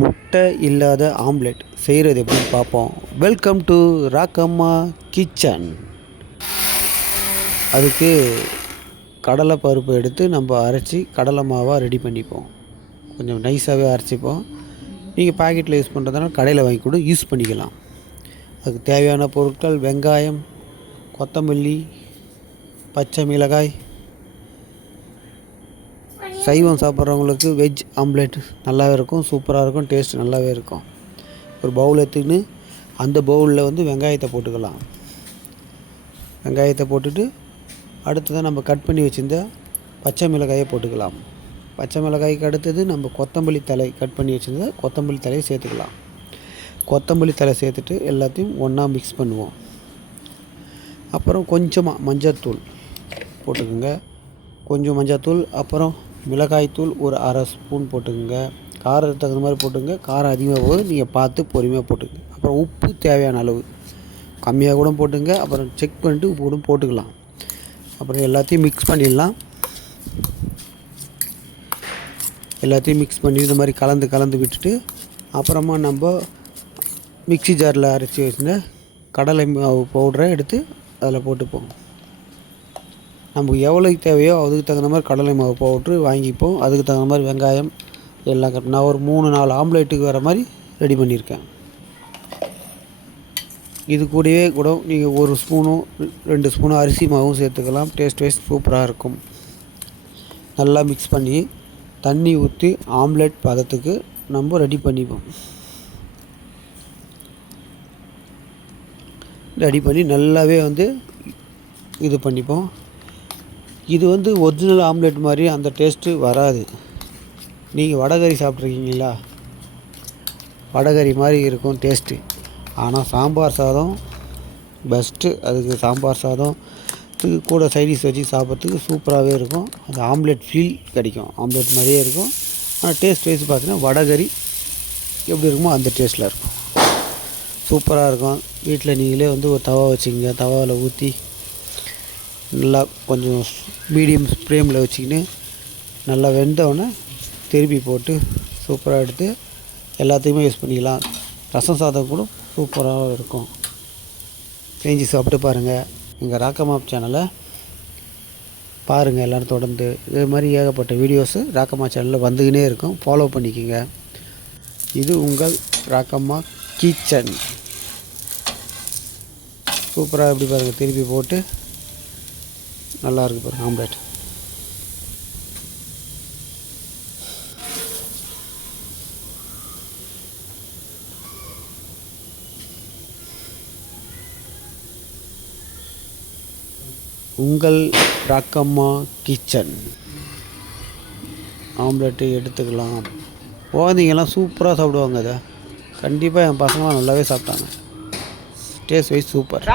முட்டை இல்லாத ஆம்லெட் செய்கிறது எப்படின்னு பார்ப்போம். வெல்கம் டு ராக்கம்மா கிச்சன் அதுக்கு கடலை பருப்பு எடுத்து நம்ம அரைச்சி கடலை மாவாக ரெடி பண்ணிப்போம். கொஞ்சம் நைஸாகவே அரைச்சிப்போம். நீங்கள் பாக்கெட்டில் யூஸ் பண்ணுறதுனால கடையில் வாங்கி கூட யூஸ் பண்ணிக்கலாம். அதுக்கு தேவையான பொருட்கள் வெங்காயம் கொத்தமல்லி பச்சை மிளகாய் சைவம் சாப்பிட்றவங்களுக்கு வெஜ் ஆம்லெட் நல்லாவே இருக்கும் சூப்பராக இருக்கும் டேஸ்ட் நல்லாவே இருக்கும். ஒரு பவுல் எடுத்துக்கின்னு அந்த பவுலில் வந்து வெங்காயத்தை போட்டுக்கலாம். வெங்காயத்தை போட்டுட்டு அடுத்ததான் நம்ம கட் பண்ணி வச்சுருந்த பச்சை மிளகாயை போட்டுக்கலாம். பச்சை மிளகாய்க்கு அடுத்தது நம்ம கொத்தமல்லி தலை கட் பண்ணி வச்சுருந்த கொத்தமல்லி தலையை சேர்த்துக்கலாம். கொத்தமல்லி தலை சேர்த்துட்டு எல்லாத்தையும் ஒன்றா மிக்ஸ் பண்ணுவோம். அப்புறம் கொஞ்சமாக மஞ்சள்தூள் போட்டுக்கோங்க. கொஞ்சம் மஞ்சள்தூள் அப்புறம் மிளகாய்த்தூள் ஒரு அரை ஸ்பூன் போட்டுக்கோங்க. காரத்துக்கு தகுந்த மாதிரி போட்டுக்கோங்க. காரம் அதிகமாக போது நீங்கள் பார்த்து பொறுமையாக போட்டுக்கங்க. அப்புறம் உப்பு தேவையான அளவு. கம்மியாக கூட போட்டுங்க. அப்புறம் செக் பண்ணிட்டு உப்பு கூட போட்டுக்கலாம். அப்புறம் எல்லாத்தையும் மிக்ஸ் பண்ணிடலாம். எல்லாத்தையும் மிக்ஸ் பண்ணி இந்த மாதிரி கலந்து கலந்து விட்டுட்டு அப்புறமா நம்ம மிக்ஸி ஜாரில் அரைச்சி வச்சுருந்த கடலை மாவு பவுடரை எடுத்து அதில் போட்டுப்போம். நமக்கு எவ்வளோக்கு தேவையோ அதுக்கு தகுந்த மாதிரி கடலை மாவு பவுட்ரு வாங்கிப்போம். அதுக்கு தகுந்த மாதிரி வெங்காயம் எல்லாம் கட் நான் ஒரு மூணு நாலு ஆம்லேட்டுக்கு வர மாதிரி ரெடி பண்ணியிருக்கேன். இது கூடவே கூட நீங்கள் ஒரு ஸ்பூனும் ரெண்டு ஸ்பூனும் அரிசி மாவும் சேர்த்துக்கலாம். டேஸ்ட் வைஸ் சூப்பராக இருக்கும். நல்லா மிக்ஸ் பண்ணி தண்ணி ஊற்றி ஆம்லேட் பதத்துக்கு நம்ம ரெடி பண்ணிப்போம். ரெடி பண்ணி நல்லாவே வந்து இது பண்ணிப்போம். இது வந்து ஒரிஜினல் ஆம்லெட் மாதிரி அந்த டேஸ்ட்டு வராது. நீங்கள் வடகறி சாப்பிட்ருக்கீங்களா வடகறி மாதிரி இருக்கும் டேஸ்ட்டு ஆனால் சாம்பார் சாதம் பெஸ்ட்டு அதுக்கு சாம்பார் சாதம் கூட சைடிஷ் வச்சு சாப்பிட்றதுக்கு சூப்பராகவே இருக்கும். அது ஆம்லெட் ஃபீல் கிடைக்கும். ஆம்லெட் மாதிரியே இருக்கும். ஆனால் டேஸ்ட் வைஸ் பார்த்தீங்கன்னா வடகறி எப்படி இருக்குமோ அந்த டேஸ்ட்டில் இருக்கும். சூப்பராக இருக்கும். வீட்டில் நீங்களே வந்து ஒரு தவா வச்சுங்க தவாவில் ஊற்றி நல்லா கொஞ்சம் மீடியம் ஃப்ளேமில் வச்சுக்கின்னு நல்லா வெந்தவொடனே திருப்பி போட்டு சூப்பராக எடுத்து எல்லாத்தையுமே யூஸ் பண்ணிக்கலாம். ரசம் சாதம் கூட சூப்பராக இருக்கும். செஞ்சு சாப்பிட்டு பாருங்கள் எங்கள் ராக்கமாப் சேனலை பாருங்கள் எல்லோரும் தொடர்ந்து. இது மாதிரி ஏகப்பட்ட வீடியோஸு ராக்கம்மா சேனலில் வந்துக்கினே இருக்கும். ஃபாலோ பண்ணிக்கோங்க. இது உங்கள் ராக்கம்மா கிச்சன். சூப்பராக எப்படி பாருங்கள் திருப்பி போட்டு நல்லா இருக்குது பாருங்கள் ஆம்லேட் உங்கள் ராக்கம்மா கிச்சன். ஆம்லெட்டு எடுத்துக்கலாம். குழந்தைங்கெல்லாம் சூப்பராக சாப்பிடுவாங்க அதை கண்டிப்பாக என் பசங்களாம் நல்லாவே சாப்பிட்டாங்க. Taste wise super